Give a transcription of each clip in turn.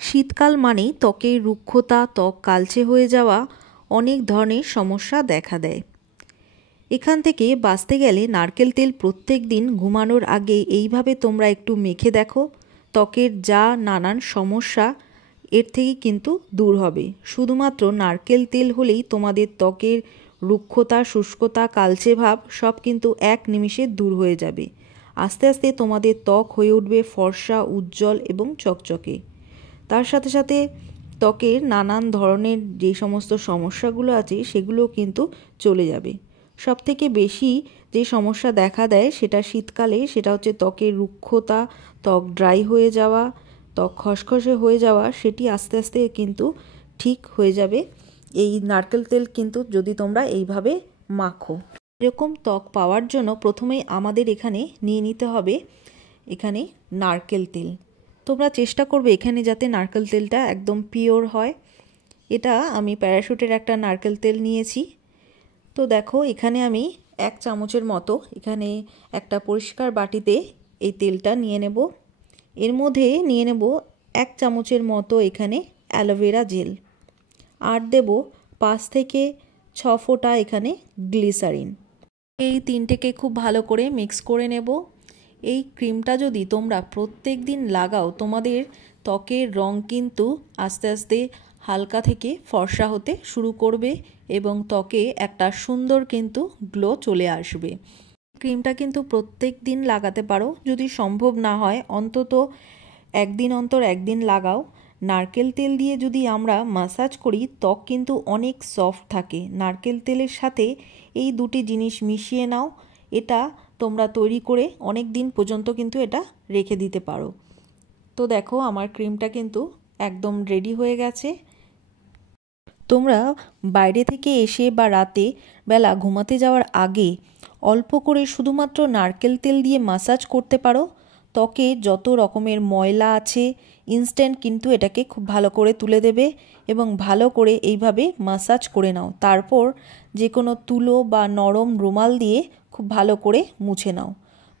শীতকাল মানেই ত্বকের রুক্ষতা, ত্বক কালচে হয়ে যাওয়া অনেক ধরনের সমস্যা দেখা দেয়। এখান থেকে বাঁচতে গেলে নারকেল তেল প্রত্যেক দিন ঘুমানোর আগে এইভাবে তোমরা একটু মেখে দেখো, ত্বকের যা নানান সমস্যা এর থেকে কিন্তু দূর হবে। শুধুমাত্র নারকেল তেল হলেই তোমাদের ত্বকের রুক্ষতা, শুষ্কতা, কালচে ভাব সব কিন্তু এক নিমিষে দূর হয়ে যাবে। আস্তে আস্তে তোমাদের ত্বক হয়ে উঠবে ফর্সা, উজ্জ্বল এবং চকচকে। তার সাথে সাথে ত্বকের নানান ধরনের যে সমস্ত সমস্যাগুলো আছে সেগুলো কিন্তু চলে যাবে। সবথেকে বেশি যে সমস্যা দেখা দেয় সেটা শীতকালে, সেটা হচ্ছে ত্বকের রুক্ষতা, ত্বক ড্রাই হয়ে যাওয়া, ত্বক খসখসে হয়ে যাওয়া, সেটি আস্তে আস্তে কিন্তু ঠিক হয়ে যাবে এই নারকেল তেল কিন্তু যদি তোমরা এইভাবে মাখো। এরকম ত্বক পাওয়ার জন্য প্রথমেই আমাদের এখানে নিয়ে নিতে হবে এখানে নারকেল তেল। তোমরা চেষ্টা করবে এখানে যাতে নারকেল তেলটা একদম পিওর হয়। এটা আমি প্যারাশুটের একটা নারকেল তেল নিয়েছি। তো দেখো এখানে আমি 1 চামচের মতো এখানে একটা পরিষ্কার বাটিতে এই তেলটা নিয়ে নেব। এর মধ্যে নিয়ে নেব 1 চামচের মতো এখানে অ্যালোভেরা জেল, আর দেব 5 থেকে 6 ফোঁটা এখানে গ্লিসারিন। এই তিনটেকে খুব ভালো করে মিক্স করে নেব। এই ক্রিমটা যদি তোমরা প্রত্যেক দিন লাগাও, তোমাদের ত্বকের রং কিন্তু আস্তে আস্তে হালকা থেকে ফর্সা হতে শুরু করবে এবং ত্বকে একটা সুন্দর কিন্তু গ্লো চলে আসবে। ক্রিমটা কিন্তু প্রত্যেক দিন লাগাতে পারো, যদি সম্ভব না হয় অন্তত একদিন অন্তর একদিন লাগাও। নারকেল তেল দিয়ে যদি আমরা মাসাজ করি ত্বক কিন্তু অনেক সফট থাকে। নারকেল তেলের সাথে এই দুটি জিনিস মিশিয়ে নাও, এটা তোমরা তৈরি করে অনেক দিন পর্যন্ত কিন্তু এটা রেখে দিতে পারো। তো দেখো আমার ক্রিমটা কিন্তু একদম রেডি হয়ে গেছে। তোমরা বাইরে থেকে এসে বা রাতে বেলা ঘুমাতে যাওয়ার আগে অল্প করে শুধুমাত্র নারকেল তেল দিয়ে মাসাজ করতে পারো। ত্বকে যত রকমের ময়লা আছে ইনস্ট্যান্ট কিন্তু এটাকে খুব ভালো করে তুলে দেবে এবং ভালো করে এইভাবে মাসাজ করে নাও। তারপর যে কোনো তুলো বা নরম রুমাল দিয়ে খুব ভালো করে মুছে নাও।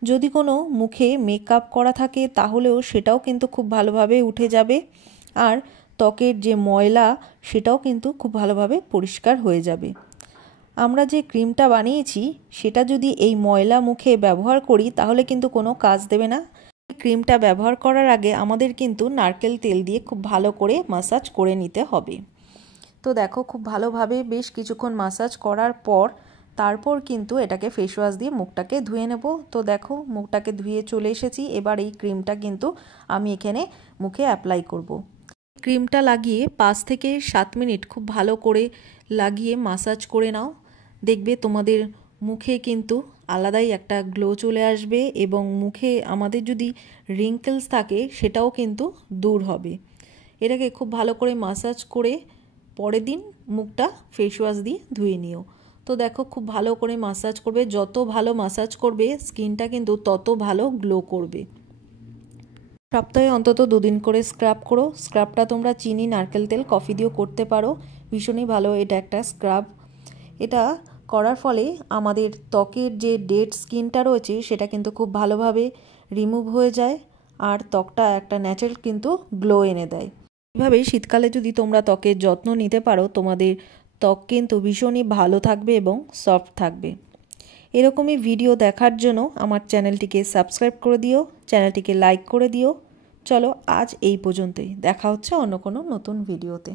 যদি কোনো মুখে মেকআপ করা থাকে তাহলেও সেটাও কিন্তু খুব ভালোভাবে উঠে যাবে, আর ত্বকের যে ময়লা সেটাও কিন্তু খুব ভালোভাবে পরিষ্কার হয়ে যাবে। আমরা যে ক্রিমটা বানিয়েছি সেটা যদি এই ময়লা মুখে ব্যবহার করি তাহলে কিন্তু কোনো কাজ দেবে না। ক্রিমটা ব্যবহার করার আগে আমাদের কিন্তু নারকেল তেল দিয়ে খুব ভালো করে মাসাজ করে নিতে হবে। তো দেখো খুব ভালোভাবে বেশ কিছুক্ষণ মাসাজ করার পর তারপর কিন্তু এটাকে ফেস ওয়াশ দিয়ে মুখটাকে ধুয়ে নেব। তো দেখো মুখটাকে ধুয়ে চলে এসেছি। এবার এই ক্রিমটা কিন্তু আমি এখানে মুখে অ্যাপ্লাই করব। ক্রিমটা লাগিয়ে 5 থেকে 7 মিনিট খুব ভালো করে লাগিয়ে মাসাজ করে নাও। দেখবে তোমাদের মুখে কিন্তু আলাদাই একটা গ্লো চলে আসবে এবং মুখে আমাদের যদি রিঙ্কেলস থাকে সেটাও কিন্তু দূর হবে। এটাকে খুব ভালো করে মাসাজ করে পরের দিন মুখটা ফেস ওয়াশ দিয়ে ধুয়ে নিও। তো দেখো খুব ভালো করে মাসাজ করবে, যত ভালো মাসাজ করবে স্কিনটা কিন্তু তত ভালো গ্লো করবে। সপ্তাহে অন্তত 2 দিন করে স্ক্রাব করো। স্ক্রাবটা তোমরা চিনি, নারকেল তেল, কফি দিয়েও করতে পারো, ভীষণই ভালো এটা একটা স্ক্রাব। এটা করার ফলে আমাদের ত্বকের যে ডেড স্কিনটা রয়েছে সেটা কিন্তু খুব ভালোভাবে রিমুভ হয়ে যায় আর ত্বকটা একটা ন্যাচারাল কিন্তু গ্লো এনে দেয়। এভাবে শীতকালে যদি তোমরা ত্বকের যত্ন নিতে পারো তোমাদের ত্বক কিন্তু ভীষণই ভালো থাকবে এবং সফট থাকবে। এরকমই ভিডিও দেখার জন্য আমার চ্যানেলটিকে সাবস্ক্রাইব করে দিও, চ্যানেলটিকে লাইক করে দিও। চলো আজ এই পর্যন্তই, দেখা হচ্ছে অন্য কোনো নতুন ভিডিওতে।